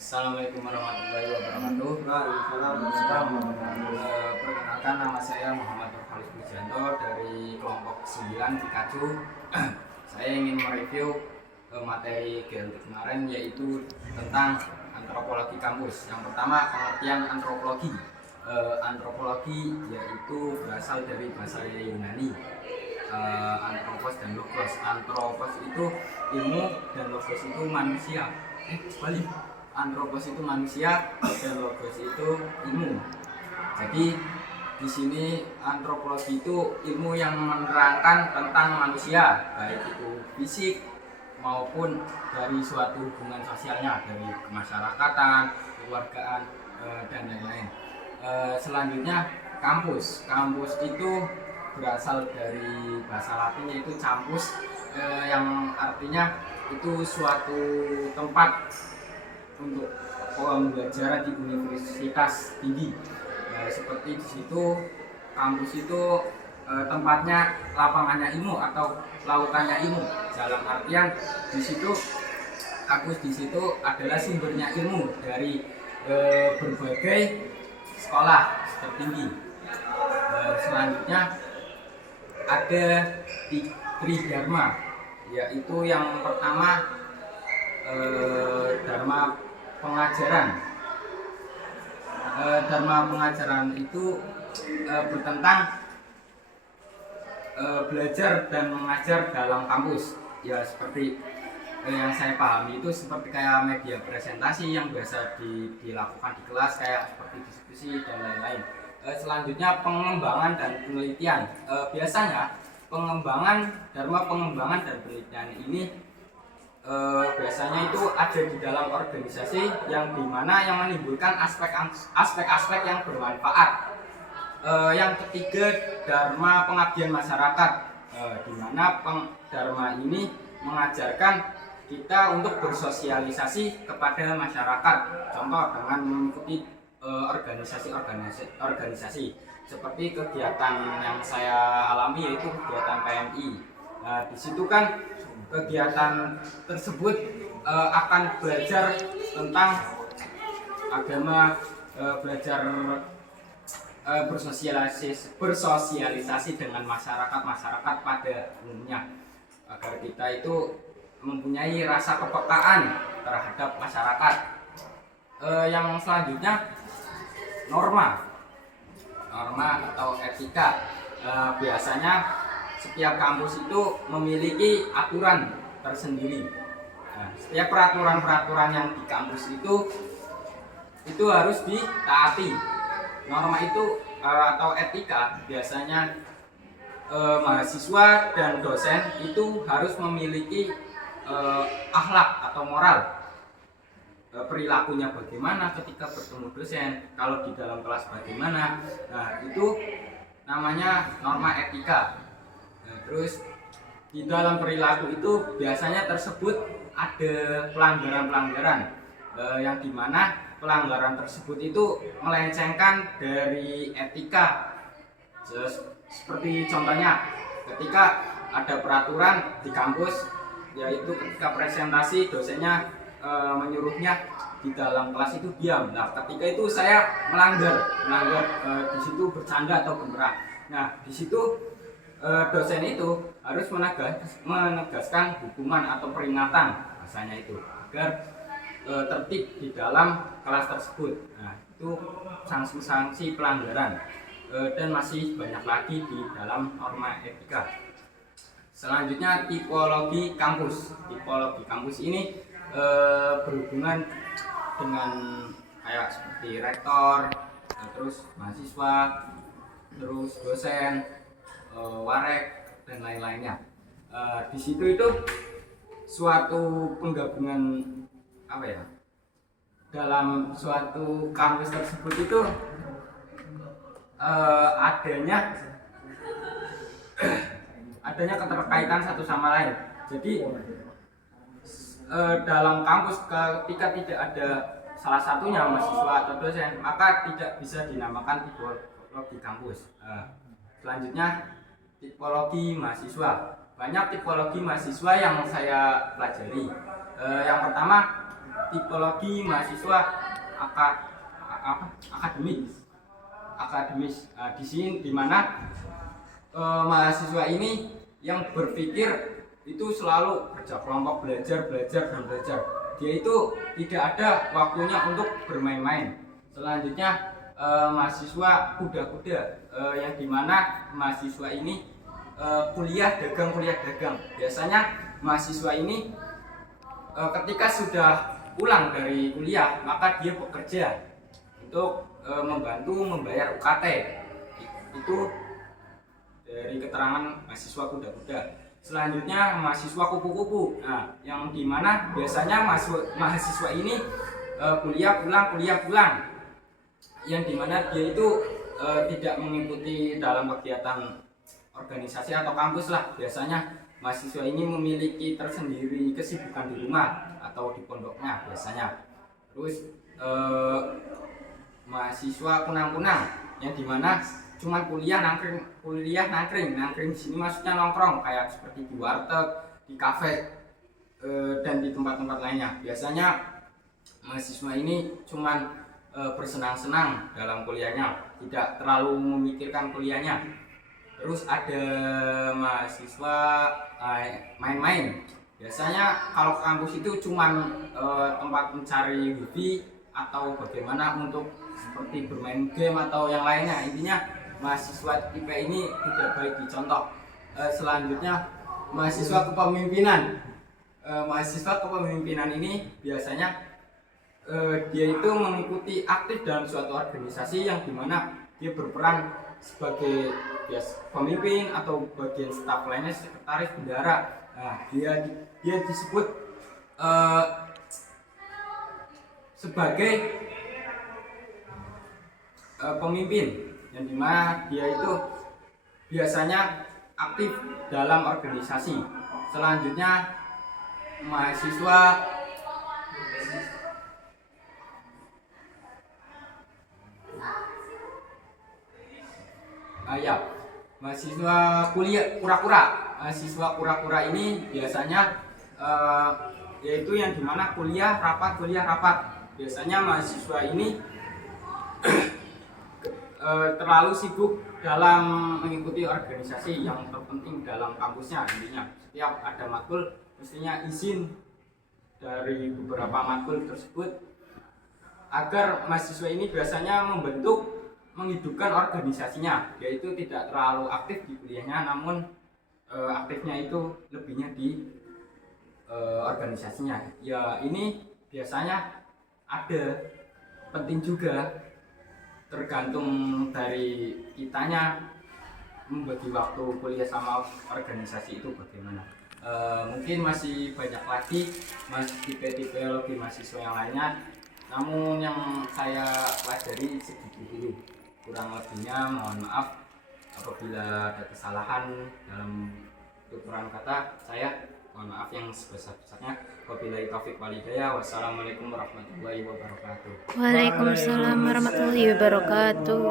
Assalamualaikum warahmatullahi wabarakatuh. Perkenalkan, nama saya Muhammad Nurhalis Pujanto dari kelompok 9 Pikachu. Saya ingin mereview materi GLT kemarin, yaitu tentang antropologi kampus. Yang pertama, pengertian antropologi. Antropologi yaitu berasal dari bahasa Yunani. Antropos dan logos. Antropos itu ilmu dan logos itu manusia. Balik. Antropos itu manusia dan logos itu ilmu. Jadi di sini antropologi itu ilmu yang menerangkan tentang manusia, baik itu fisik maupun dari suatu hubungan sosialnya, dari kemasyarakatan, kekeluargaan, dan lain-lain. Selanjutnya kampus. Kampus itu berasal dari bahasa Latin, yaitu campus, yang artinya itu suatu tempat untuk pembelajaran di universitas tinggi. Seperti di situ kampus itu tempatnya lapangannya ilmu atau lautannya ilmu. Dalam artian di situ kampus di situ adalah sumbernya ilmu dari berbagai sekolah tertinggi. Selanjutnya ada Tridharma, yaitu yang pertama Dharma pengajaran. Dharma pengajaran itu bertentang belajar dan mengajar dalam kampus. Ya, seperti yang saya pahami itu seperti kayak media presentasi yang biasa dilakukan di kelas, kayak seperti diskusi dan lain-lain. Selanjutnya pengembangan dan penelitian. Biasanya Dharma pengembangan dan penelitian ini biasanya itu ada di dalam organisasi yang dimana yang menimbulkan aspek-aspek yang bermanfaat. Yang ketiga, Dharma pengabdian masyarakat, di mana Dharma ini mengajarkan kita untuk bersosialisasi kepada masyarakat, contoh dengan mengikuti organisasi seperti kegiatan yang saya alami, yaitu kegiatan PMI. Di situ kan kegiatan tersebut akan belajar tentang agama, belajar bersosialisasi dengan masyarakat pada umumnya, agar kita itu mempunyai rasa kepekaan terhadap masyarakat. Yang selanjutnya norma atau etika. Biasanya setiap kampus itu memiliki aturan tersendiri. Setiap peraturan yang di kampus itu harus ditaati. Norma itu atau etika biasanya mahasiswa dan dosen itu harus memiliki akhlak atau moral. Perilakunya bagaimana ketika bertemu dosen, kalau di dalam kelas bagaimana. Itu namanya norma etika. Terus di dalam perilaku itu biasanya tersebut ada pelanggaran-pelanggaran, yang dimana pelanggaran tersebut itu melencengkan dari etika. Seperti contohnya ketika ada peraturan di kampus, yaitu ketika presentasi dosennya menyuruhnya di dalam kelas itu diam. Nah, ketika itu saya melanggar di situ bercanda atau beneran. Nah, di situ dosen itu harus menegaskan hukuman atau peringatan, bahasanya itu, agar tertib di dalam kelas tersebut. Nah, itu sanksi-sanksi pelanggaran, dan masih banyak lagi di dalam norma etika. Selanjutnya tipologi kampus. Tipologi kampus ini berhubungan dengan kayak seperti rektor, terus mahasiswa, terus dosen, warek dan lain-lainnya. Di situ itu suatu penggabungan dalam suatu kampus tersebut itu adanya keterkaitan satu sama lain. Jadi dalam kampus ketika tidak ada salah satunya mahasiswa atau dosen, maka tidak bisa dinamakan tipologi kampus. Selanjutnya tipologi mahasiswa. Banyak tipologi mahasiswa yang saya pelajari. Yang pertama tipologi mahasiswa akademis. Di sini di mana mahasiswa ini yang berpikir itu selalu kerja kelompok, belajar dan belajar. Dia itu tidak ada waktunya untuk bermain-main. Selanjutnya mahasiswa kuda-kuda, yang dimana mahasiswa ini kuliah dagang. Biasanya mahasiswa ini ketika sudah pulang dari kuliah maka dia bekerja untuk membantu membayar UKT. Itu dari keterangan mahasiswa kuda-kuda. Selanjutnya mahasiswa kupu-kupu, yang dimana biasanya mahasiswa ini kuliah pulang, yang dimana dia itu tidak mengikuti dalam kegiatan organisasi atau kampus lah. Biasanya mahasiswa ini memiliki tersendiri kesibukan di rumah atau di pondoknya biasanya. Terus mahasiswa kunang-kunang, yang dimana cuma kuliah nangkring di sini maksudnya nongkrong, kayak seperti di warteg, di kafe, dan di tempat-tempat lainnya. Biasanya mahasiswa ini cuma bersenang-senang dalam kuliahnya, tidak terlalu memikirkan kuliahnya. Terus ada mahasiswa main-main. Biasanya kalau ke kampus itu cuma tempat mencari wifi atau bagaimana untuk seperti bermain game atau yang lainnya. Intinya mahasiswa IP ini tidak baik dicontoh. Selanjutnya mahasiswa kepemimpinan. Mahasiswa kepemimpinan ini biasanya dia itu mengikuti aktif dalam suatu organisasi, yang dimana dia berperan sebagai pemimpin atau bagian staf lainnya, sekretaris, bendara. Dia disebut sebagai pemimpin, yang dimana dia itu biasanya aktif dalam organisasi. Selanjutnya mahasiswa mahasiswa kuliah kura-kura. Mahasiswa kura-kura ini biasanya yaitu yang dimana kuliah rapat. Biasanya mahasiswa ini terlalu sibuk dalam mengikuti organisasi yang terpenting dalam kampusnya. Intinya setiap ada matkul mestinya izin dari beberapa matkul tersebut, agar mahasiswa ini biasanya menghidupkan organisasinya, yaitu tidak terlalu aktif di kuliahnya, namun aktifnya itu lebihnya di organisasinya. Ya ini biasanya ada, penting juga, tergantung dari kitanya membagi waktu kuliah sama organisasi itu bagaimana. Mungkin masih banyak lagi tipe-tipe logi mahasiswa yang lainnya, namun yang saya pelajari segitu dulu. Kurang lebihnya mohon maaf apabila ada kesalahan dalam tuturan kata saya, mohon maaf yang sebesar-besarnya. Wabillahi taufiq wal hidayah. Wassalamualaikum warahmatullahi wabarakatuh. Waalaikumsalam warahmatullahi wabarakatuh.